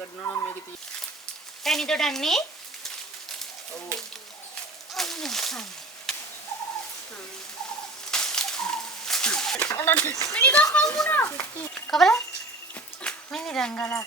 ගන්නවා නම් මේකේ තියෙන. පැණි දොඩන්නේ? ඔව්. මිනි ගහ කවුනා? කවලා? මිනි රංගලා.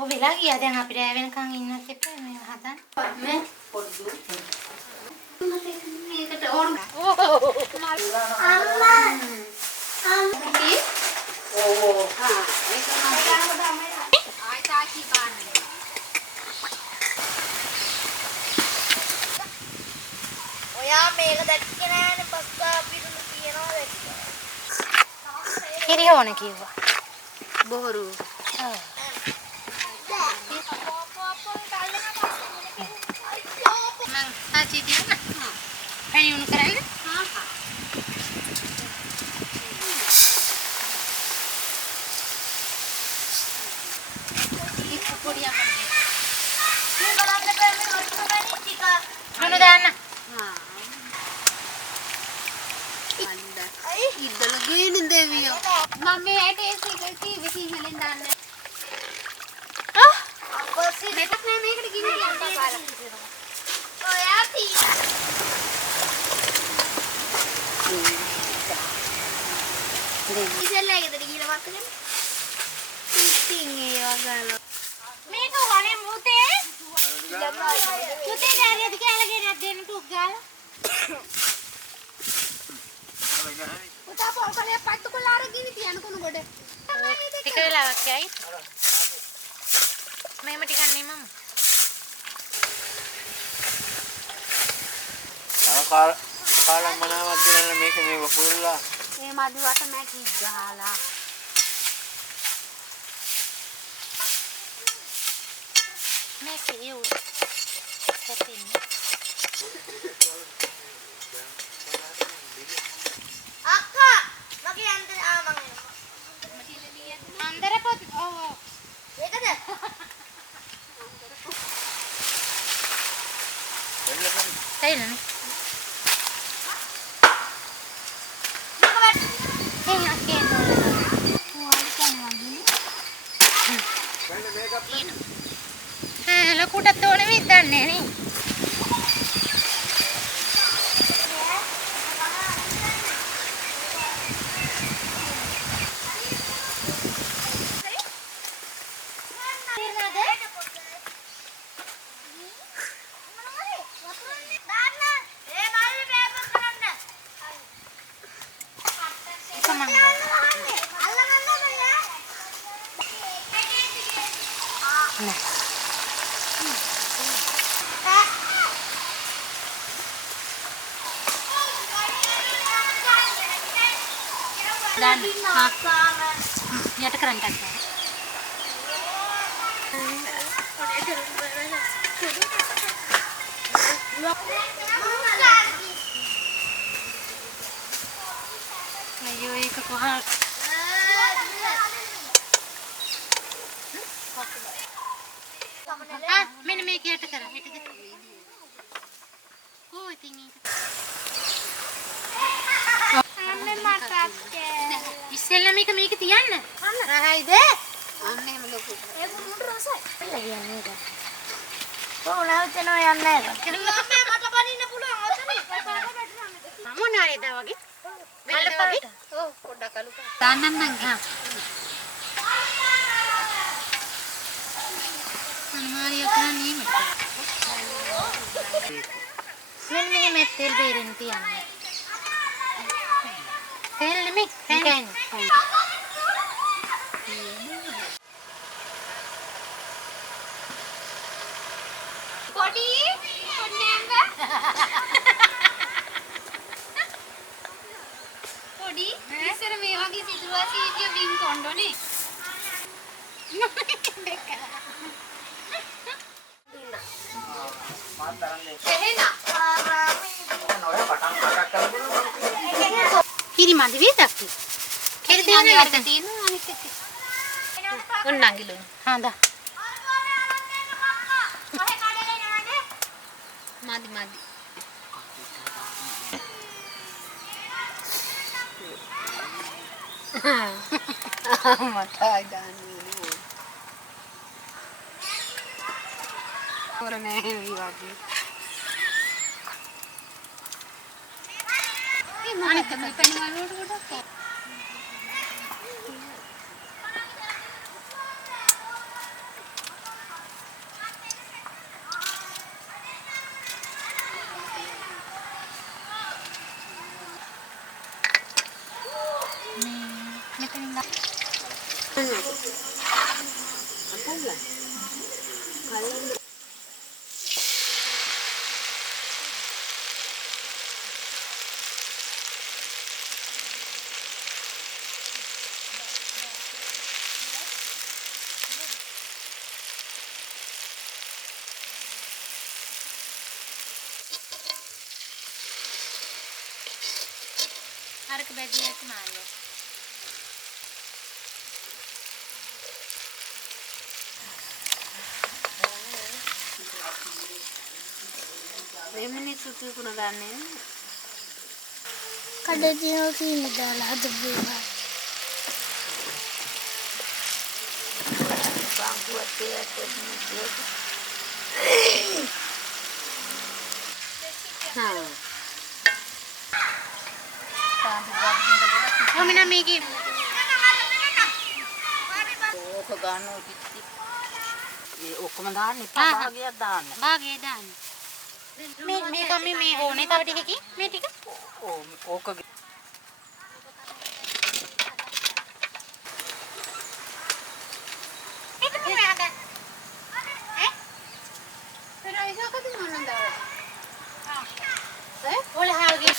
ඔව් වෙලා ගියා දැන් අපිට ඇය වෙනකන් ඉන්නත් එපා මේ හදන්න. මේ පොඩි මේකට ඕන. අම්මා. ඕ හා ඒක තමයි. ආයි තාකි පාන්නේ. ඔයා මේක දැක්කේ නෑනේ පස්සා පිටුළු තියනවා දැක්කා. කිරි ඕන කිව්වා. බොහරු. ඔව්. Aji dia nak. Pengen unik kerana? Itu puri apa ni? Ni kalau anda pergi orang mana ni jika? Mana dah nak? Anda. Itu lagi ni Dewi. Mami ada isi besi helen dah nak. Apa sih? Betul ni mereka gini anda kalah. ඔයා පීලා ඉතින්ලා ගෙදර ගිහලා වත්තගෙන ඉතින් ඒවා ගාලා මේක වනේ මුතේ මුතේ ගාරියද කියලා ගෙනත් දෙන්න ටුක් ගාලා පුතා පොල්කලේ පත්තු කොල්ල අරගෙන තියන කොන ගොඩ ටික වෙලාවක් යයි මේම ටිකක් නේ මම කාලම් මනාවක් දෙන්න මේක මේ වපුරලා මේ මදුවට මැටි ගහලා මේක යෝ සතින් අක්කා මගේ අnder මං එනවා අnder පොත් ඔව් ඒකද තේරෙන්නේ ලොකුටත් ඕනේ මේ දන්නේ නේ dan යට කරන්න ගන්න. අයියෝ ඒක කොහොමද? මෙන්න මේක යට කරා. හෙටද? කො ඉතින් ඒක. ඉස්සෙල්ලා මේක තියන්න. රහයිද? අන්න එහෙම ලොකු. ඒක මුඩු රසයි. එල්ල කියන්නේ ඒක. කොහොමද යනවා යන්නේ නැහැ. මම මට බනින්න පුළුවන් ඔතන. පාට වැටුණා. මොනාරේද වගේ? වෙලද වගේ? ඔව් පොඩ්ඩක් අලු කරා. දාන්නම් හා. අනමාරිය කරන්නේ මෙන්න මේ මෙත් තෙල් බේරෙන්න තියන්නේ. තෙල් නෙමෙයි පැන්. පොඩි පොඩි ඉස්සර මේ වගේ සිතුවා සීටිය බින් කොණ්ඩෝනේ. Kiri mandi vidak tu. Kiri dia ni ada tinu anik kiti. Unang gilu. Dah. Madi. මටයි දාන්නේ ඕර නෑ වගේ. අනිත් තමයි පෙන්වන්න වලට ගොඩක්. අරක බැදියක් මාළු. මේ මිනිස්සු තුන ගන්නේ කඩදියෝ කියලා දාලා හදපුවා. බංකුවත් ඒත් කොමිනා මේකේ ඕක ගන්නෝ කිසි මේ ඔක්කොම දාන්න එපා භාගයක් දාන්න. භාගේ දාන්න. මේ ඕනේ තව ටිකකින් මේ ටික. ඕක ඒක තමයි හද. ඈ? පෙරයිසෝ කද මොනන්ද? ඔල හාගේ.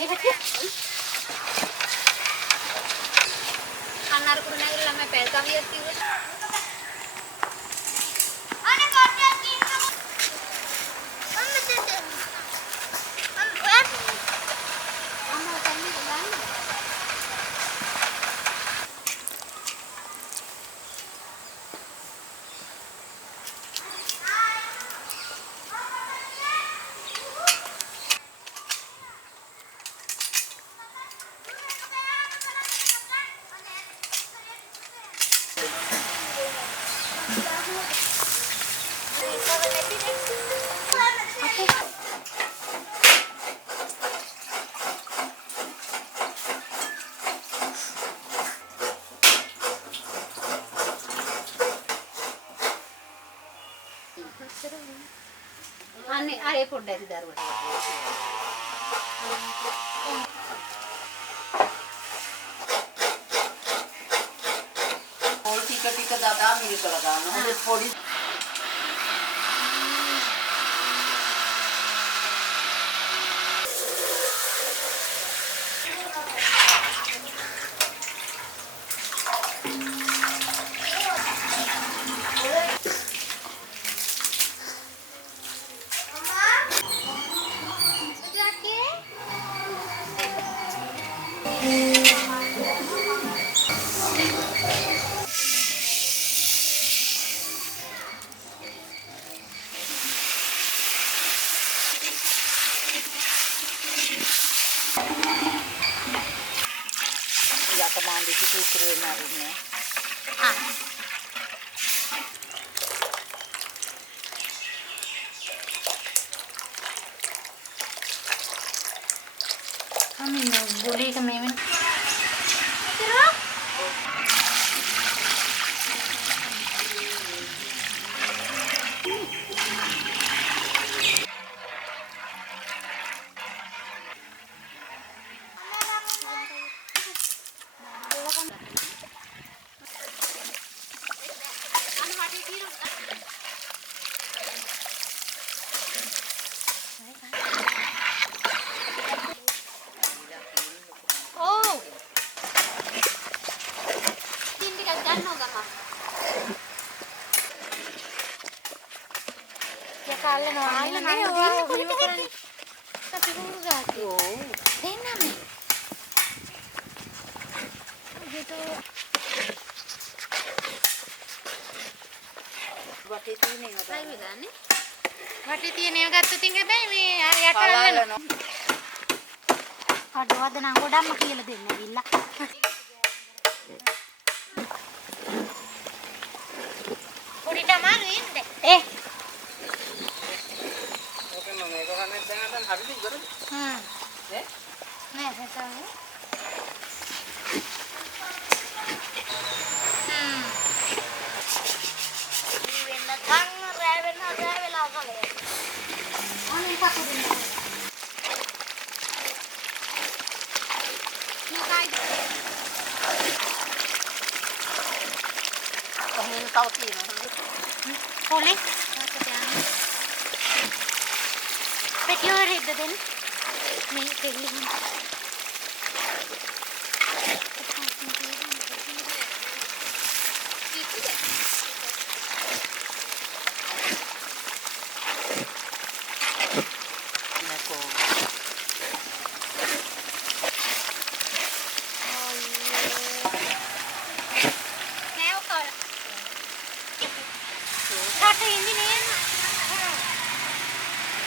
ඒක අන්නර කුරුණාගේ ළමයි පැල් කවියක් කිව්වා. අනේ කොට්ටියක් කිව්වා. අම්මා දෙන්න. අම්මා තන්නේ ගන්න. අනේ අර පොඩ්ඩයි දරුවට. පොල් ටික දදා මිරිකලා දානවා. හොඳ පොඩි යකමාන්දි ටික උතුරු වෙන්න ආරින්නේ. අනේ ගොඩේක මේ වෙන. වටේ තියෙන ඒවා ගත්තොත් ඉතින් හැබැයි මේ යට අල්ලනවා. කඩවද නම් ගොඩක්ම කියලා දෙන්න ඇවිල්ලා. පොඩිට අමාරුයි ඉන්නේ. ඕකේ මම මේක ගන්න දැන් අතන හරිද ඉවරද? නේ? නෑ හිතන්නේ. කොහෙන් තව තියෙනවා. Boleh? Video reda den. Ni keling.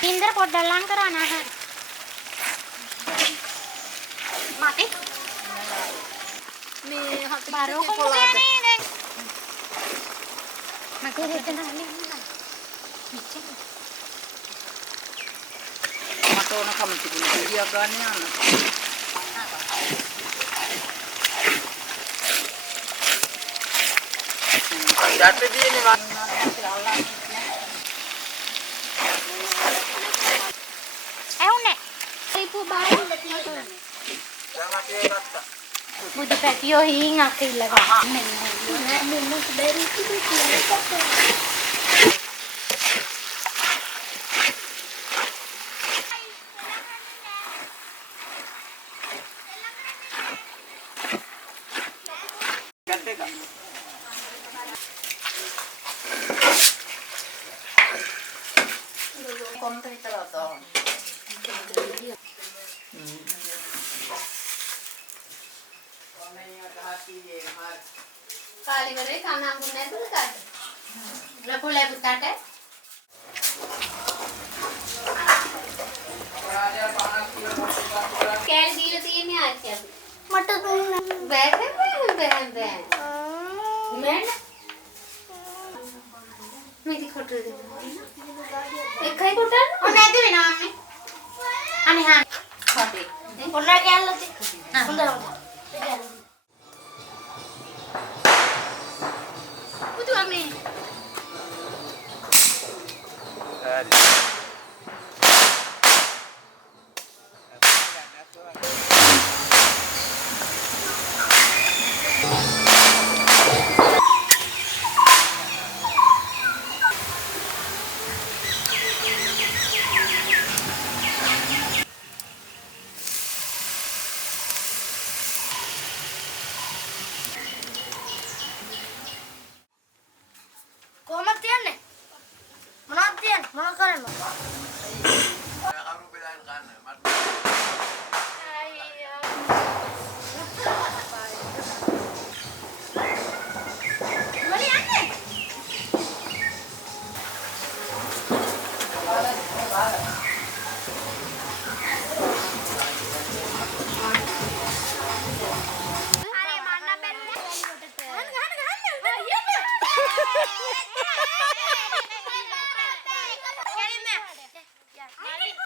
Pinter podalan kerana har. Mati. මේ හතර Baru kemudian ini. Mati itu nanti. මට ඕන කම තිබුණා ගෙඩියක් ගන්න යන්න. යටි දිනේ වා. Ehune. Ibu baru betul. Jangan kata. Budu patio hing akil laga. Nemu dari itu Ganti kan? කොන්ත විතරද? කාලි වරේ කන හම්බුනේ නැතුව කාට? ලකුලේ පුතාට කෑලි දීලා තියෙන්නේ ආච්චි. මට දුන්න බෑ. මෑන මේක කොටද එකයි කොටන්න ඕන නැද වෙනවා අම්මේ අනේ හා කොටේ පොල්ලා කැල්ලති හොඳයි පුතු අම්මේ Hadi. කොහමද තියන්නේ මොනවද තියන්නේ මොන කරන්නේ Kamu bilang kan,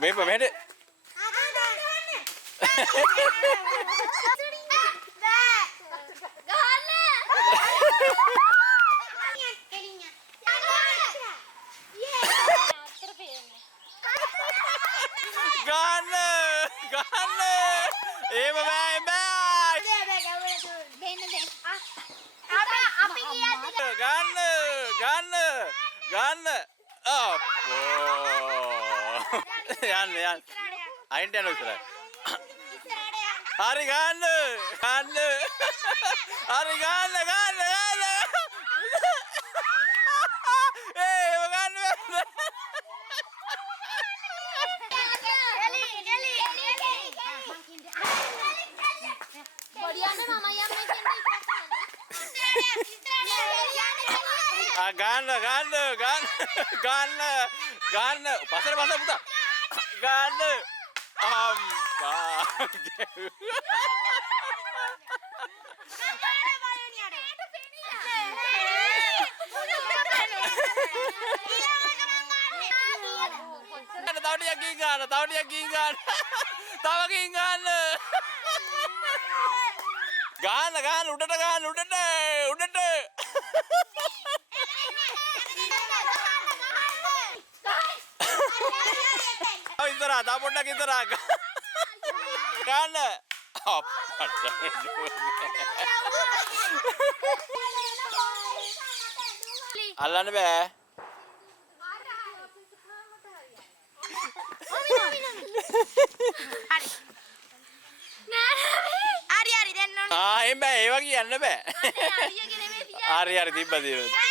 Beba mede. Gana. Eh bye bye. Gana. Apa? Yan. Ain dia nak surat. Hari gana. Hari gana. Eh, gana. Gana. Pasar putar. Gana. අම්මා තව ටිකක් ගිහින් ගන්න තව ටිකක් ගිහින් ගන්න තව ගිහින් ගන්න ගන්න උඩට ඉතරා තව පොඩ්ඩක් ඉතරා ගන්න අල්ලන්න බෑ හරි දෙන්න ඕනේ. එම් බෑ ඒවා කියන්න බෑ හරි තිබ්බ තියෙනවා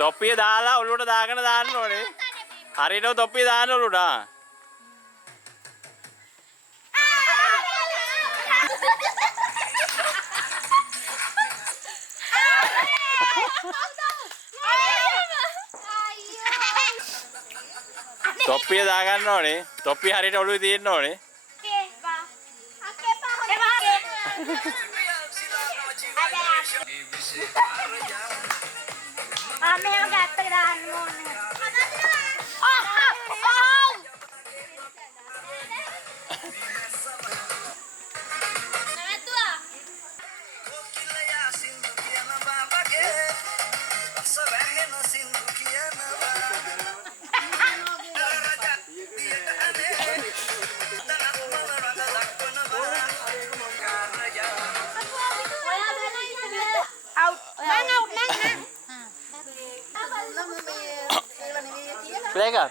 තොප්පිය දාලා ඔලුවට දාගෙන දාන්න ඕනේ. හරියටම තොප්පිය දාන්න ඔලුවට. තොප්පිය දාගන්න ඕනේ. තොප්පිය හරියට ඔලුවේ තියෙන්න ඕනේ. මෙහෙම ගැත්තක දාන්න ඕනේ. නැවතුවා.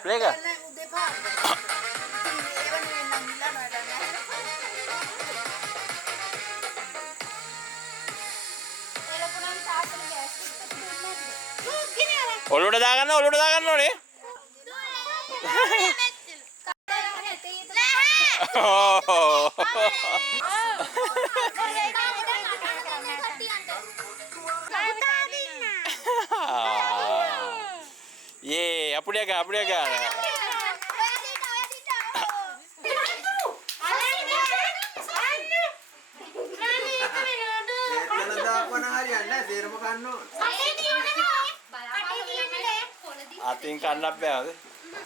Play ka. ඔලුවට දාගන්න ඕනේ. Ye, அப்படியே අතින් කන්නක් බෑවද?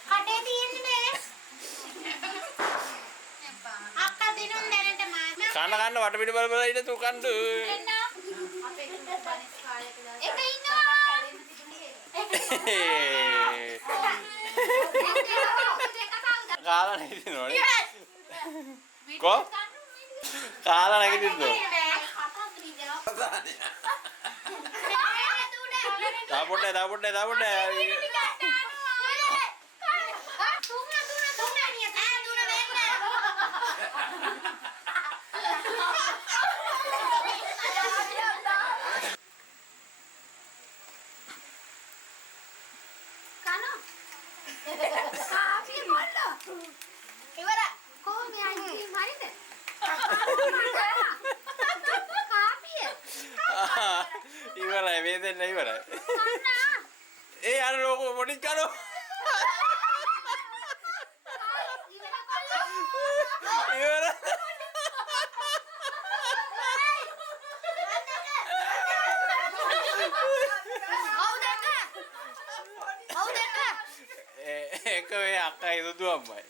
කටේ තියෙන්නේ අක්කා දිනුන් දැනට මාත් කන්න වටපිට බල ඉන්න තු කන්න. එක ඉන්නවා. කාලා නැගිටිනවනේ. කො? කාලා නැගිටින්නෝ. දාපොඩ්ඩේ. ඉවරයි මේ දෙන්න ඉවරයි. ඒ අර ලෝකෙ මොඩි කනෝ. ඉවරයි. ඒක වේ අක්කයි දුතු අම්මයි.